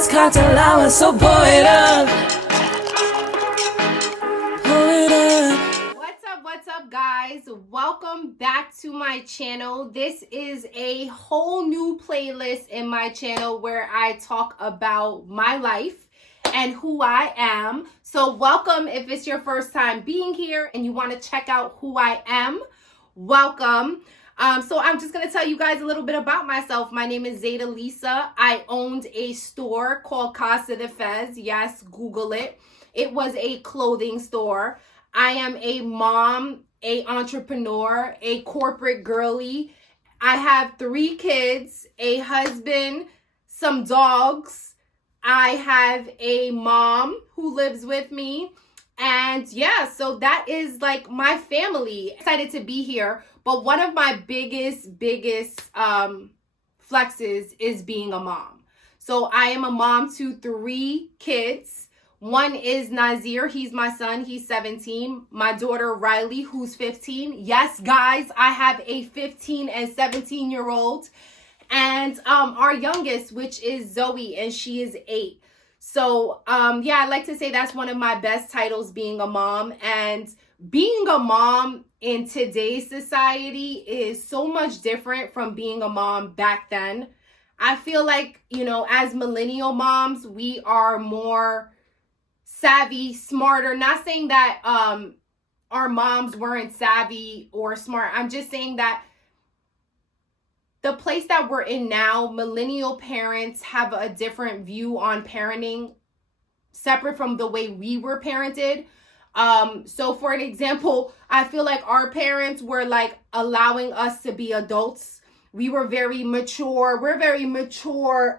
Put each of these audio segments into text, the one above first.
It's cocktail hour, so pour it up. Pour it up. What's up, guys? Welcome back to my channel. This is a whole new playlist in my channel where I talk about my life and who I am. So welcome if it's your first time being here and you want to check out who I am. Welcome. So I'm just going to tell you guys a little bit about myself. My name is Zaida Lisa. I owned a store called Casa de Fez. Yes, Google it. It was a clothing store. I am a mom, a entrepreneur, a corporate girly. I have 3 kids, a husband, some dogs. I have a mom who lives with me. And yeah, so that is like my family. Excited to be here. But one of my biggest flexes is being a mom. So I am a mom to 3 kids. One is Nazir. He's my son. He's 17. My daughter, Riley, who's 15. Yes, guys, I have a 15 and 17-year-old. And our youngest, which is Zoe, and she is 8. So, yeah, I like to say that's one of my best titles, being a mom. And being a mom in today's society is so much different from being a mom back then. I feel like, you know, as millennial moms, we are more savvy, smarter. Not saying that our moms weren't savvy or smart. I'm just saying that the place that we're in now, millennial parents have a different view on parenting, separate from the way we were parented. So for an example, I feel like our parents were like allowing us to be adults. We were very mature. We're very mature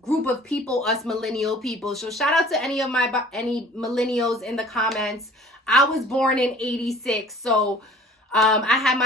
group of people, us millennial people. So shout out to any millennials in the comments. I was born in 86. So I had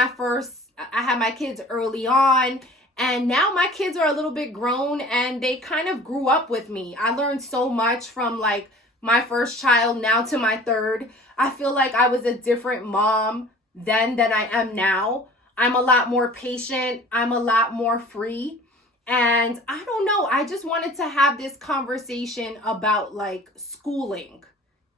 my kids early on, and now my kids are a little bit grown and they kind of grew up with me. I learned so much from like my first child now to my third. I feel like I was a different mom then than I am now. I'm a lot more patient. I'm a lot more free. And I don't know, I just wanted to have this conversation about like schooling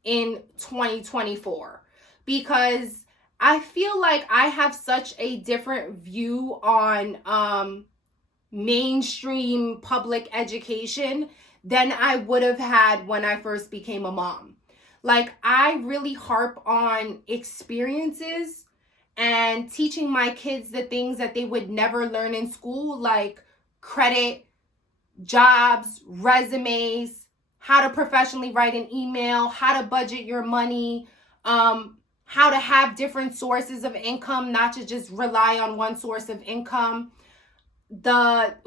in 2024 because I feel like I have such a different view on mainstream public education than I would have had when I first became a mom. Like, I really harp on experiences and teaching my kids the things that they would never learn in school, like credit, jobs, resumes, how to professionally write an email, how to budget your money, how to have different sources of income, not to just rely on one source of income.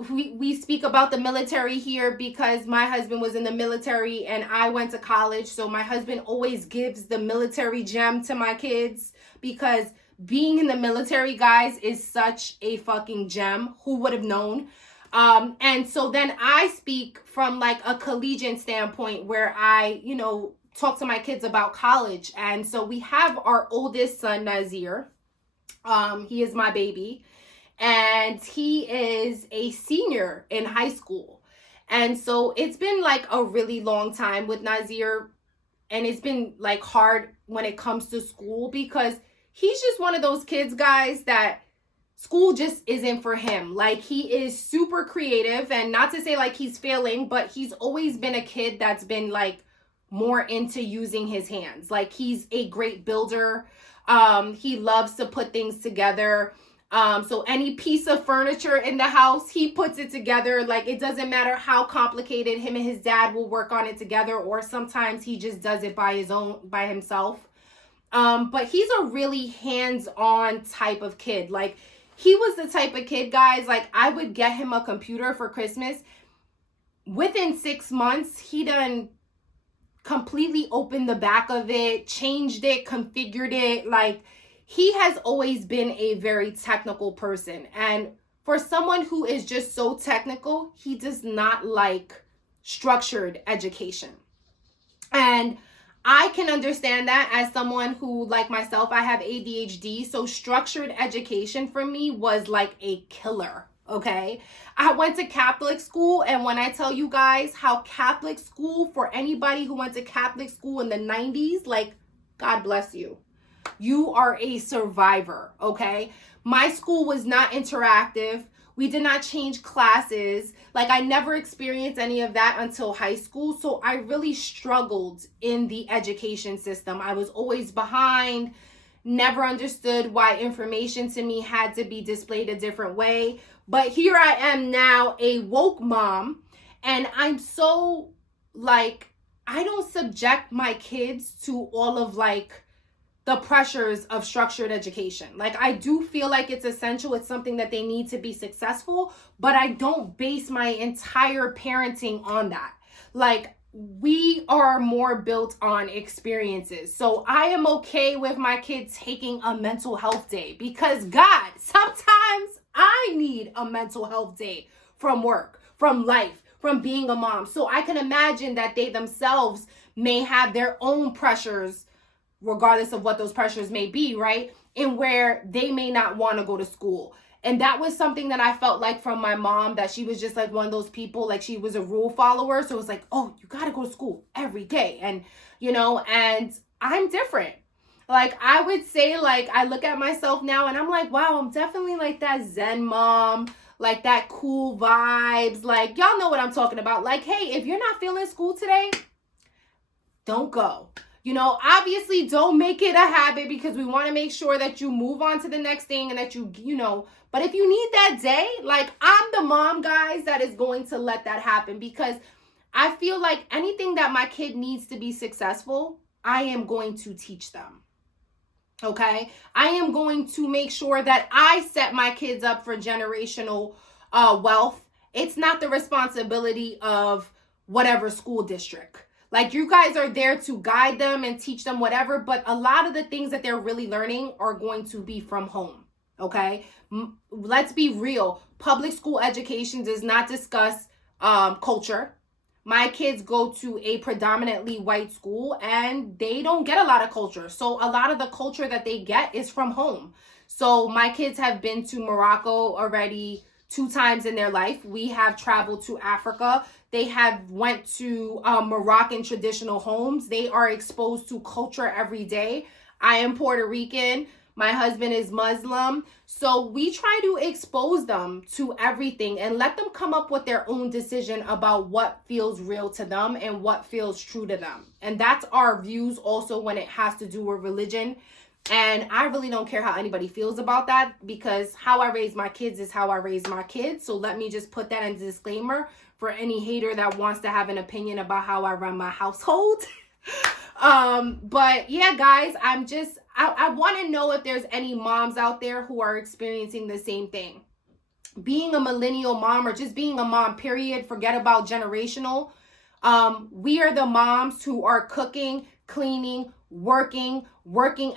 We speak about the military here because my husband was in the military and I went to college. So my husband always gives the military gem to my kids because being in the military, guys, is such a fucking gem. Who would have known? And so then I speak from like a collegiate standpoint where I, you know, talk to my kids about college. And so we have our oldest son, Nazir. He is my baby. And he is a senior in high school. And so it's been like a really long time with Nazir. And it's been like hard when it comes to school because he's just one of those kids, guys, that school just isn't for him. Like, he is super creative, and not to say like he's failing, but he's always been a kid that's been like more into using his hands. Like, he's a great builder. He loves to put things together. So any piece of furniture in the house, he puts it together. Like, it doesn't matter how complicated, him and his dad will work on it together, or sometimes he just does it by himself. But he's a really hands-on type of kid. Like, he was the type of kid, guys, like I would get him a computer for Christmas. Within 6 months, he done completely opened the back of it, changed it, configured it. Like, he has always been a very technical person. And for someone who is just so technical, he does not like structured education. And I can understand that as someone who, like myself, I have ADHD. So structured education for me was like a killer. okay? I went to Catholic school, and when I tell you guys how Catholic school, for anybody who went to Catholic school in the 90s, like, God bless you. You are a survivor, okay? My school was not interactive. We did not change classes. Like, I never experienced any of that until high school. So I really struggled in the education system. I was always behind, never understood why information to me had to be displayed a different way. But here I am now, a woke mom, and I'm so, like, I don't subject my kids to all of, like, the pressures of structured education. Like, I do feel like it's essential. It's something that they need to be successful, but I don't base my entire parenting on that. Like, we are more built on experiences. So I am okay with my kids taking a mental health day because, God, sometimes I need a mental health day from work, from life, from being a mom. So I can imagine that they themselves may have their own pressures, regardless of what those pressures may be, right? And where they may not want to go to school. And that was something that I felt like from my mom, that she was just like one of those people, like she was a rule follower. So it was like, oh, you got to go to school every day. And, you know, and I'm different. Like, I would say, like, I look at myself now and I'm like, wow, I'm definitely like that Zen mom, like that cool vibes. Like, y'all know what I'm talking about. Like, hey, if you're not feeling school today, don't go. You know, obviously don't make it a habit because we want to make sure that you move on to the next thing and that you know, but if you need that day, like, I'm the mom, guys, that is going to let that happen because I feel like anything that my kid needs to be successful, I am going to teach them. Okay? I am going to make sure that I set my kids up for generational wealth. It's not the responsibility of whatever school district. Like, you guys are there to guide them and teach them whatever, but a lot of the things that they're really learning are going to be from home, okay? Let's be real. Public school education does not discuss culture. My kids go to a predominantly white school, and they don't get a lot of culture. So a lot of the culture that they get is from home. So my kids have been to Morocco already 2 times in their life. We have traveled to Africa. They have went to Moroccan traditional homes. They are exposed to culture every day. I am Puerto Rican. My husband is Muslim. So we try to expose them to everything and let them come up with their own decision about what feels real to them and what feels true to them. And that's our views also when it has to do with religion. And I really don't care how anybody feels about that because how I raise my kids is how I raise my kids. So let me just put that in a disclaimer for any hater that wants to have an opinion about how I run my household. But yeah, guys, I want to know if there's any moms out there who are experiencing the same thing. Being a millennial mom or just being a mom, period, forget about generational. We are the moms who are cooking, cleaning, working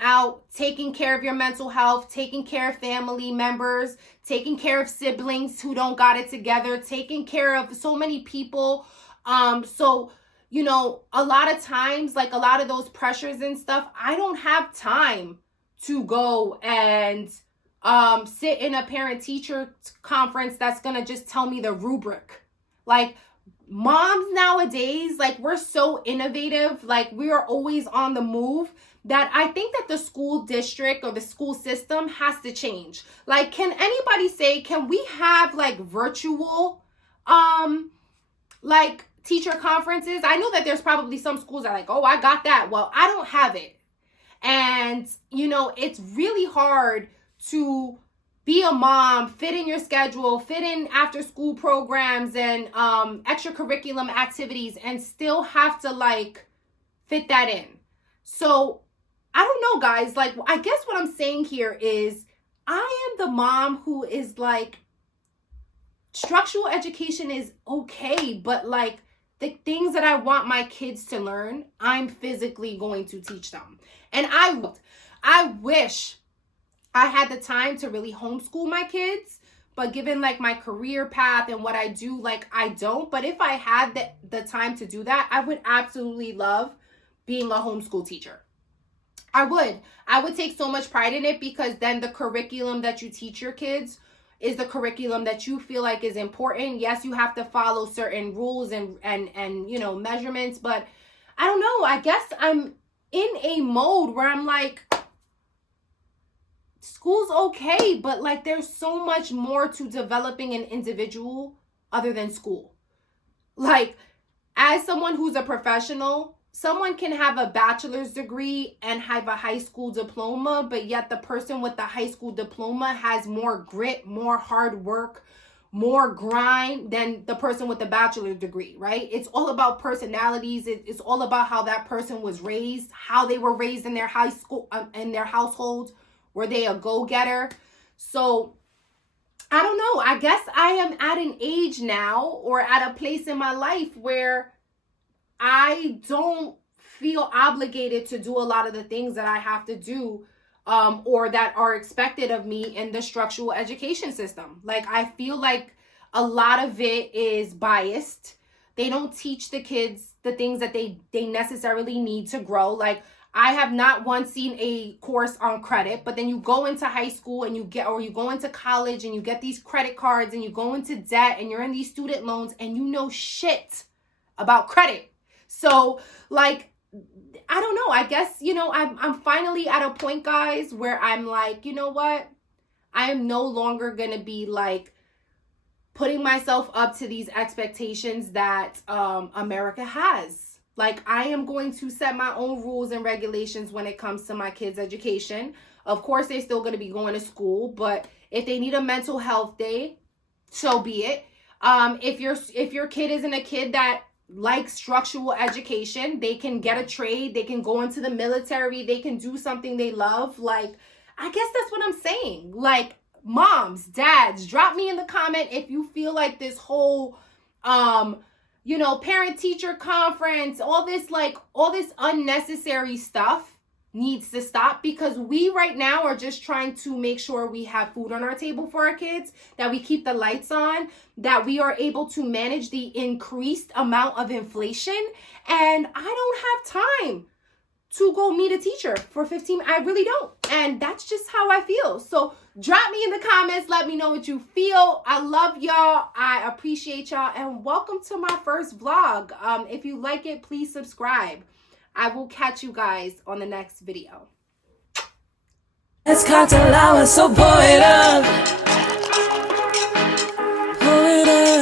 out, taking care of your mental health, taking care of family members, taking care of siblings who don't got it together, taking care of so many people. So, you know, a lot of times, like a lot of those pressures and stuff, I don't have time to go and sit in a parent-teacher conference that's going to just tell me the rubric. Like, moms nowadays, like, we're so innovative, like we are always on the move, that I think that the school district or the school system has to change. Like, can anybody say, can we have like virtual like teacher conferences? I know that there's probably some schools that are like, oh, I got that. Well, I don't have it. And you know, it's really hard to be a mom, fit in your schedule, fit in after school programs and extracurriculum activities and still have to like fit that in. So I don't know, guys, like, I guess what I'm saying here is I am the mom who is like, structural education is okay, but like the things that I want my kids to learn, I'm physically going to teach them. And I wish I had the time to really homeschool my kids, but given like my career path and what I do, like I don't. But if I had the time to do that, I would absolutely love being a homeschool teacher. I would take so much pride in it because then the curriculum that you teach your kids is the curriculum that you feel like is important. Yes, you have to follow certain rules and you know, measurements, but I don't know. I guess I'm in a mode where I'm like, school's okay, but like there's so much more to developing an individual other than school. Like, as someone who's a professional, someone can have a bachelor's degree and have a high school diploma, but yet the person with the high school diploma has more grit, more hard work, more grind than the person with the bachelor's degree, right? It's all about personalities. It's all about how that person was raised, how they were raised in their high school, in their household. Were they a go-getter? So I don't know. I guess I am at an age now, or at a place in my life where I don't feel obligated to do a lot of the things that I have to do, or that are expected of me in the structural education system. Like, I feel like a lot of it is biased. They don't teach the kids the things that they necessarily need to grow. Like, I have not once seen a course on credit, but then you go into high school and you go into college and you get these credit cards and you go into debt and you're in these student loans and you know shit about credit. So, like, I don't know. I guess, you know, I'm finally at a point, guys, where I'm like, you know what? I am no longer going to be like putting myself up to these expectations that America has. Like, I am going to set my own rules and regulations when it comes to my kids' education. Of course, they're still going to be going to school, but if they need a mental health day, so be it. If your kid isn't a kid that likes structural education, they can get a trade, they can go into the military, they can do something they love. Like, I guess that's what I'm saying. Like, moms, dads, drop me in the comment if you feel like this whole you know, parent-teacher conference, all this unnecessary stuff needs to stop, because we right now are just trying to make sure we have food on our table for our kids, that we keep the lights on, that we are able to manage the increased amount of inflation. And I don't have time to go meet a teacher for 15 minutes. I really don't. And that's just how I feel. So drop me in the comments. Let me know what you feel. I love y'all. I appreciate y'all. And welcome to my first vlog. If you like it, please subscribe. I will catch you guys on the next video. It's cocktail hour, so pour it up. Pour it up.